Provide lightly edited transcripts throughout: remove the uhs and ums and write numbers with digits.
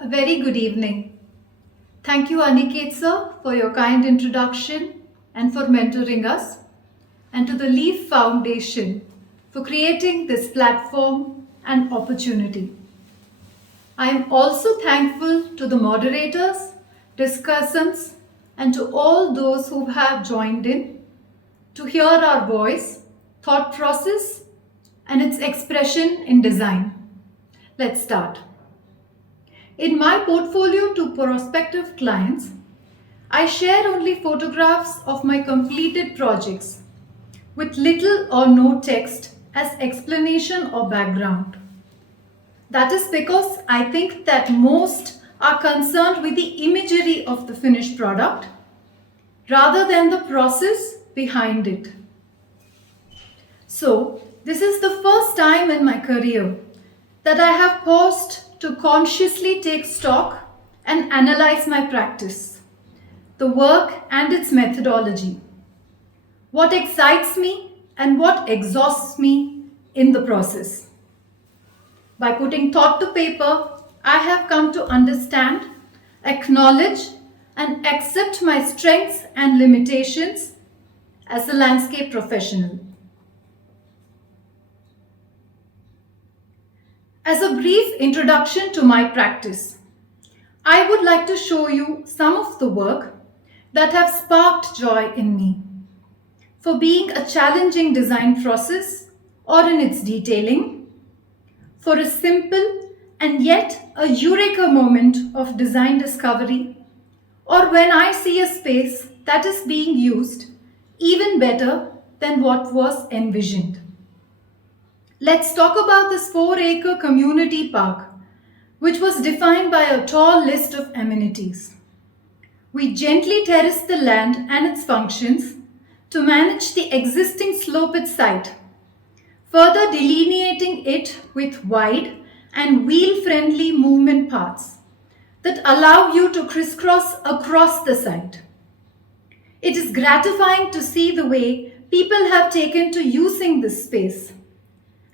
A very good evening. Thank you, Aniket sir, for your kind introduction and for mentoring us, and to the Leaf Foundation for creating this platform and opportunity. I am also thankful to the moderators, discussants, and to all those who have joined in to hear our voice, thought process, and its expression in design. Let's start. In my portfolio to prospective clients, I share only photographs of my completed projects with little or no text as explanation or background. That is because I think that most are concerned with the imagery of the finished product rather than the process behind it. So, this is the first time in my career that I have paused to consciously take stock and analyze my practice, the work and its methodology, what excites me and what exhausts me in the process. By putting thought to paper, I have come to understand, acknowledge, and accept my strengths and limitations as a landscape professional. As a brief introduction to my practice, I would like to show you some of the work that have sparked joy in me. For being a challenging design process or in its detailing, for a simple and yet a eureka moment of design discovery, or when I see a space that is being used even better than what was envisioned. Let's talk about this 4-acre community park, which was defined by a tall list of amenities. We gently terraced the land and its functions to manage the existing slope at site, further delineating it with wide and wheel-friendly movement paths that allow you to crisscross across the site. It is gratifying to see the way people have taken to using this space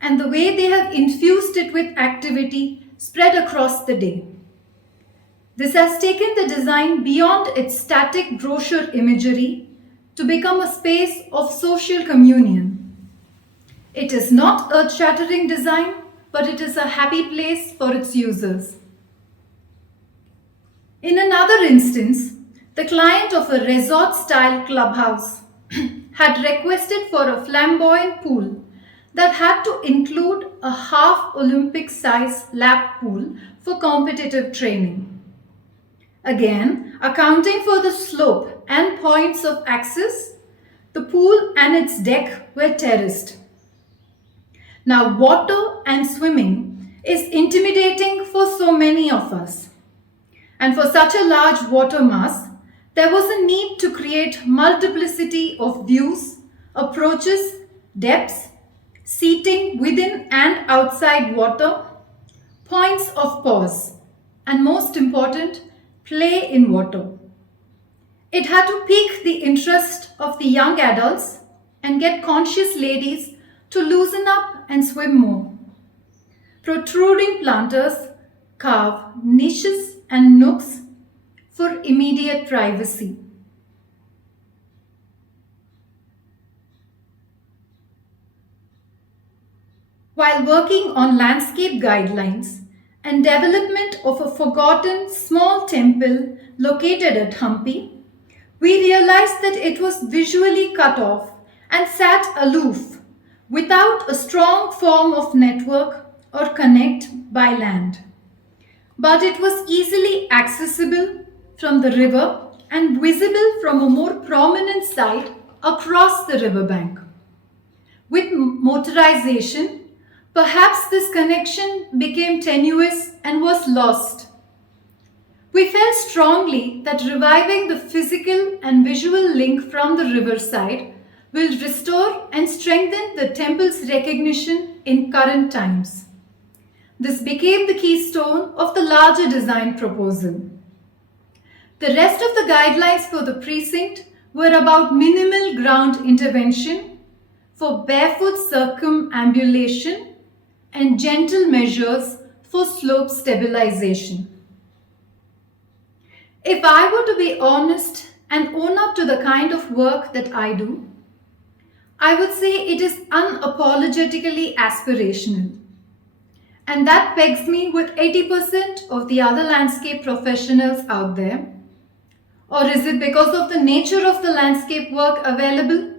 and the way they have infused it with activity spread across the day. This has taken the design beyond its static brochure imagery to become a space of social communion. It is not earth-shattering design, but it is a happy place for its users. In another instance, the client of a resort-style clubhouse had requested for a flamboyant pool that had to include a half Olympic size lap pool for competitive training. Again, accounting for the slope and points of access, the pool and its deck were terraced. Now, water and swimming is intimidating for so many of us. And for such a large water mass, there was a need to create multiplicity of views, approaches, depths, seating within and outside water, points of pause, and most important, play in water. It had to pique the interest of the young adults and get conscious ladies to loosen up and swim more. Protruding planters carve niches and nooks for immediate privacy. While working on landscape guidelines and development of a forgotten small temple located at Hampi, we realized that it was visually cut off and sat aloof without a strong form of network or connect by land. But it was easily accessible from the river and visible from a more prominent site across the riverbank. With motorization, perhaps this connection became tenuous and was lost. We felt strongly that reviving the physical and visual link from the riverside will restore and strengthen the temple's recognition in current times. This became the keystone of the larger design proposal. The rest of the guidelines for the precinct were about minimal ground intervention for barefoot circumambulation and gentle measures for slope stabilization. If I were to be honest and own up to the kind of work that I do, I would say it is unapologetically aspirational. And that pegs me with 80% of the other landscape professionals out there. Or is it because of the nature of the landscape work available?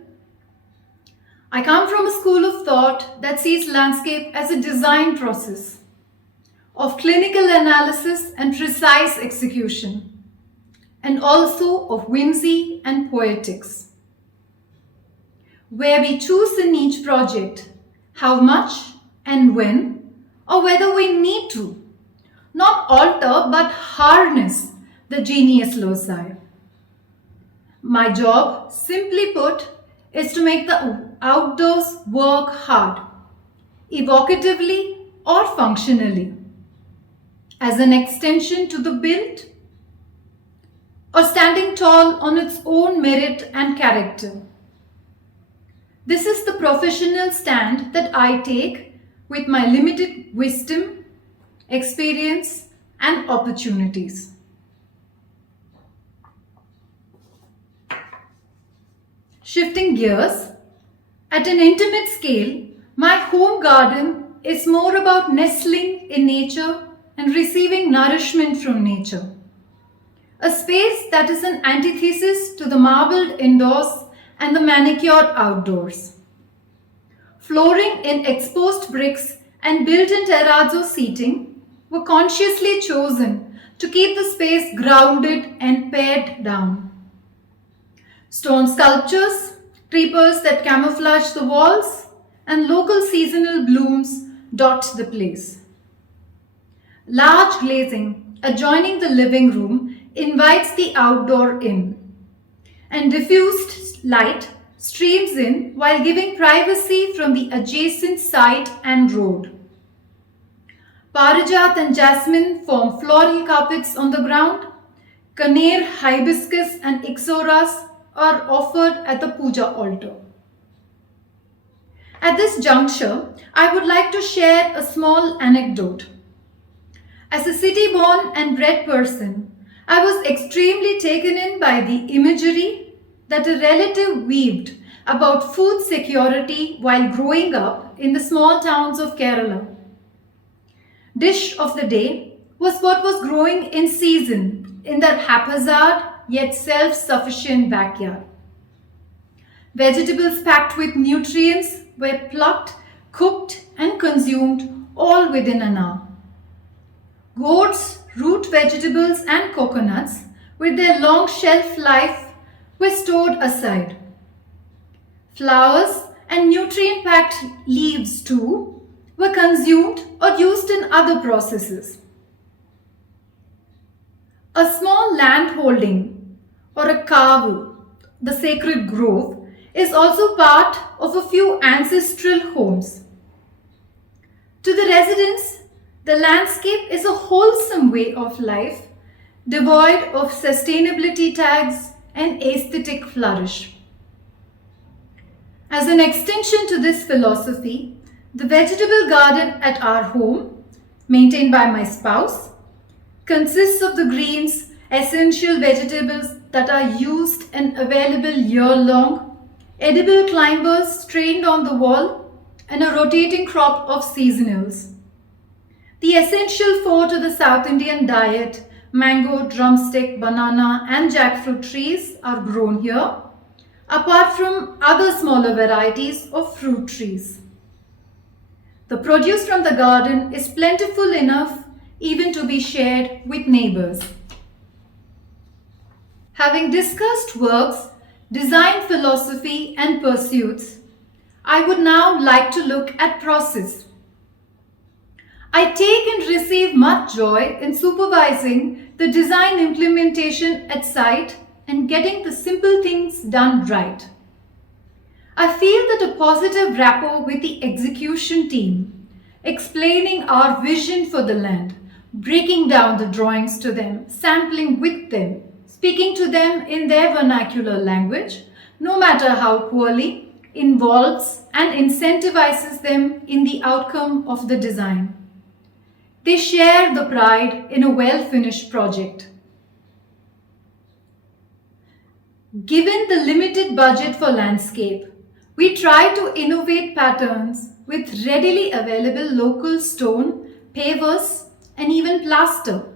I come from a school of thought that sees landscape as a design process of clinical analysis and precise execution, and also of whimsy and poetics, where we choose in each project how much and when, or whether we need to, not alter but harness the genius loci. My job, simply put, is to make the outdoors work hard, evocatively or functionally, as an extension to the built, or standing tall on its own merit and character. This is the professional stand that I take with my limited wisdom, experience, and opportunities. Shifting gears, at an intimate scale, my home garden is more about nestling in nature and receiving nourishment from nature. A space that is an antithesis to the marbled indoors and the manicured outdoors. Flooring in exposed bricks and built-in terrazzo seating were consciously chosen to keep the space grounded and pared down. Stone sculptures, creepers that camouflage the walls, and local seasonal blooms dot the place. Large glazing adjoining the living room invites the outdoor in, and diffused light streams in while giving privacy from the adjacent site and road. Parijat and jasmine form floral carpets on the ground. Kaneer, hibiscus, and ixoras are offered at the puja altar. At this juncture, I would like to share a small anecdote. As a city-born and bred person, I was extremely taken in by the imagery that a relative weaved about food security while growing up in the small towns of Kerala. Dish of the day was what was growing in season in that haphazard yet self-sufficient backyard. Vegetables packed with nutrients were plucked, cooked, and consumed all within an hour. Gourds, root vegetables, and coconuts, with their long shelf life, were stored aside. Flowers and nutrient-packed leaves, too, were consumed or used in other processes. A small land holding or a kavu, the sacred grove, is also part of a few ancestral homes. To the residents, the landscape is a wholesome way of life, devoid of sustainability tags and aesthetic flourish. As an extension to this philosophy, the vegetable garden at our home, maintained by my spouse, consists of the greens, essential vegetables that are used and available year-long, edible climbers trained on the wall, and a rotating crop of seasonals. The essential four to the South Indian diet, mango, drumstick, banana, and jackfruit trees are grown here, apart from other smaller varieties of fruit trees. The produce from the garden is plentiful enough even to be shared with neighbors. Having discussed works, design philosophy, and pursuits, I would now like to look at process. I take and receive much joy in supervising the design implementation at site and getting the simple things done right. I feel that a positive rapport with the execution team, explaining our vision for the land, breaking down the drawings to them, sampling with them, speaking to them in their vernacular language, no matter how poorly, involves and incentivizes them in the outcome of the design. They share the pride in a well-finished project. Given the limited budget for landscape, we try to innovate patterns with readily available local stone, pavers, and even plaster.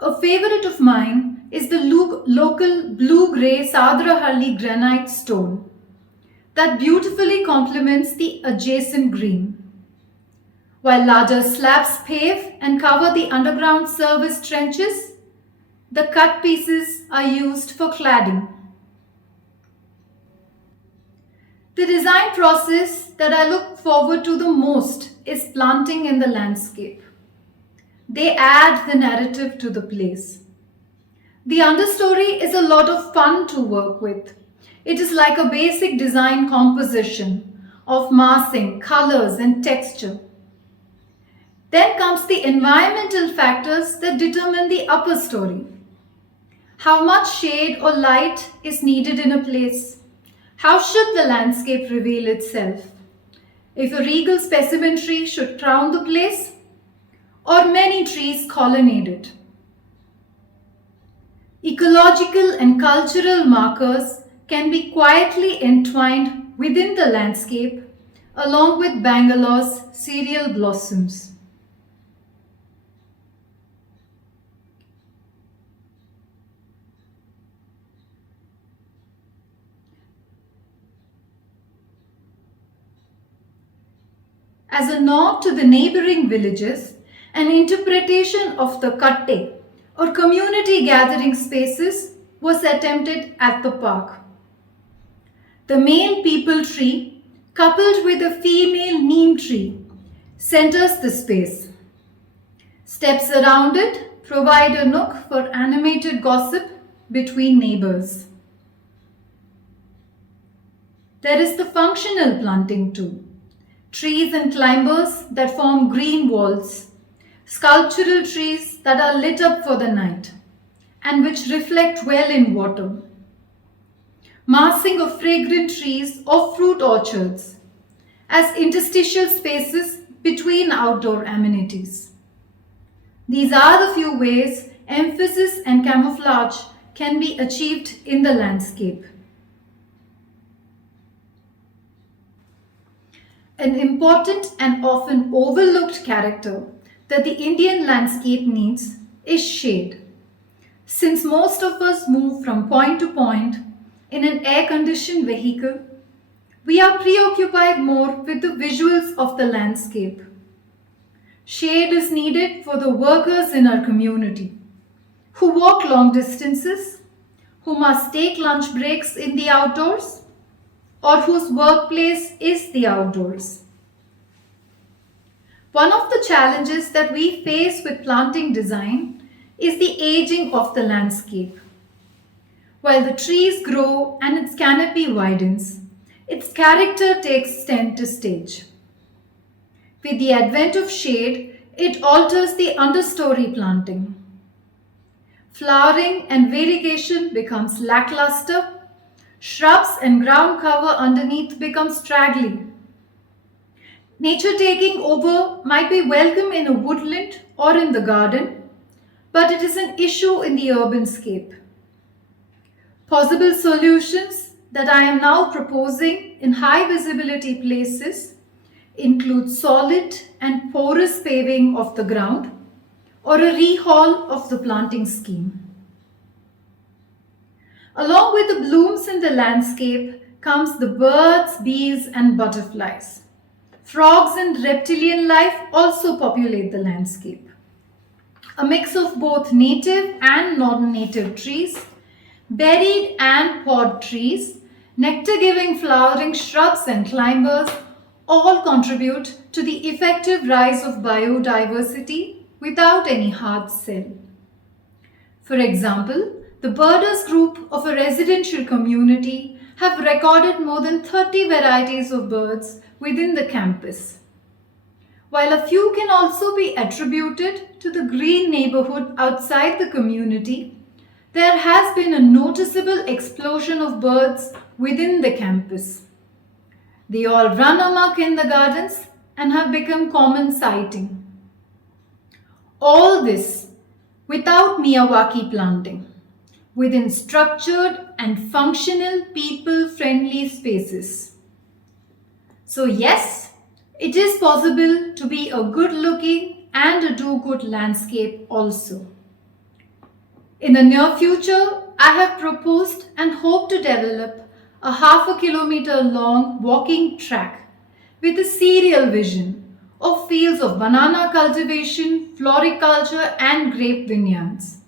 A favorite of mine is the local blue-grey Sadrahalli granite stone that beautifully complements the adjacent green. While larger slabs pave and cover the underground service trenches, the cut pieces are used for cladding. The design process that I look forward to the most is planting in the landscape. They add the narrative to the place. The understory is a lot of fun to work with. It is like a basic design composition of massing, colors, and texture. Then comes the environmental factors that determine the upper story. How much shade or light is needed in a place? How should the landscape reveal itself? If a regal specimen tree should crown the place, or many trees colonnade it. Ecological and cultural markers can be quietly entwined within the landscape, along with Bangalore's cereal blossoms. As a nod to the neighboring villages, an interpretation of the katte or community gathering spaces was attempted at the park. The male peepal tree, coupled with a female neem tree, centers the space. Steps around it provide a nook for animated gossip between neighbors. There is the functional planting too. Trees and climbers that form green walls, sculptural trees that are lit up for the night and which reflect well in water, massing of fragrant trees or fruit orchards as interstitial spaces between outdoor amenities. These are the few ways emphasis and camouflage can be achieved in the landscape. An important and often overlooked character that the Indian landscape needs is shade. Since most of us move from point to point in an air-conditioned vehicle, we are preoccupied more with the visuals of the landscape. Shade is needed for the workers in our community who walk long distances, who must take lunch breaks in the outdoors, or whose workplace is the outdoors. One of the challenges that we face with planting design is the aging of the landscape. While the trees grow and its canopy widens, its character takes center stage. With the advent of shade, it alters the understory planting. Flowering and variegation becomes lackluster. Shrubs and ground cover underneath become straggly. Nature taking over might be welcome in a woodland or in the garden, but it is an issue in the urban scape. Possible solutions that I am now proposing in high visibility places include solid and porous paving of the ground or a rehaul of the planting scheme. Along with the blooms in the landscape comes the birds, bees, and butterflies. Frogs and reptilian life also populate the landscape. A mix of both native and non-native trees, berried and pod trees, nectar-giving flowering shrubs and climbers all contribute to the effective rise of biodiversity without any hard sell. For example, the birders group of a residential community have recorded more than 30 varieties of birds within the campus. While a few can also be attributed to the green neighborhood outside the community, there has been a noticeable explosion of birds within the campus. They all run amok in the gardens and have become common sighting. All this without Miyawaki planting. within structured and functional people-friendly spaces. So yes, it is possible to be a good-looking and a do-good landscape also. In the near future, I have proposed and hope to develop a half a kilometer long walking track with a serial vision of fields of banana cultivation, floriculture and grape vineyards.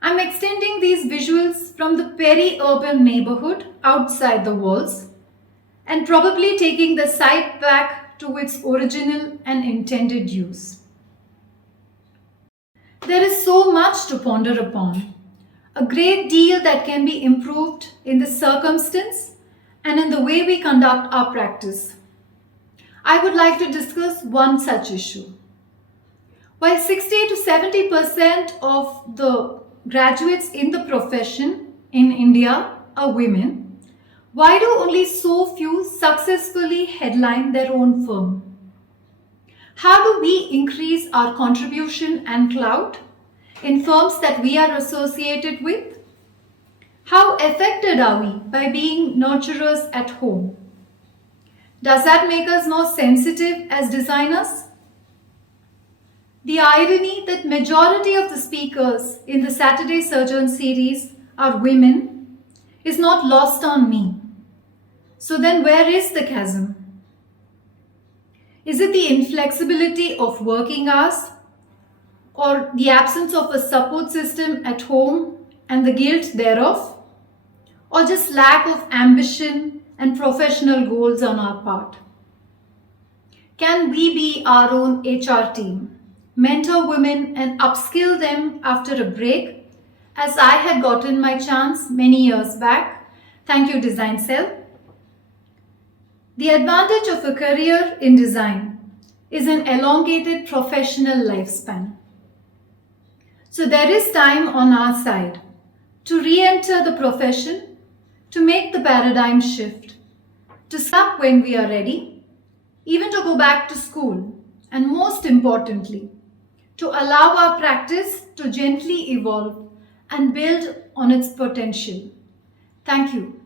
I'm extending these visuals from the peri-urban neighborhood outside the walls and probably taking the site back to its original and intended use. There is so much to ponder upon, a great deal that can be improved in the circumstance and in the way we conduct our practice. I would like to discuss one such issue. While 60 to 70% of the graduates in the profession in India are women, why do only so few successfully headline their own firm? How do we increase our contribution and clout in firms that we are associated with? How affected are we by being nurturers at home? Does that make us more sensitive as designers? The irony that majority of the speakers in the Saturday Sojourns series are women is not lost on me. So then where is the chasm? Is it the inflexibility of working hours or the absence of a support system at home and the guilt thereof? Or just lack of ambition and professional goals on our part? Can we be our own HR team, mentor women and upskill them after a break, as I had gotten my chance many years back? Thank you, Design Cell. The advantage of a career in design is an elongated professional lifespan. So there is time on our side to re-enter the profession, to make the paradigm shift, to stop when we are ready, even to go back to school, and most importantly, to allow our practice to gently evolve and build on its potential. Thank you.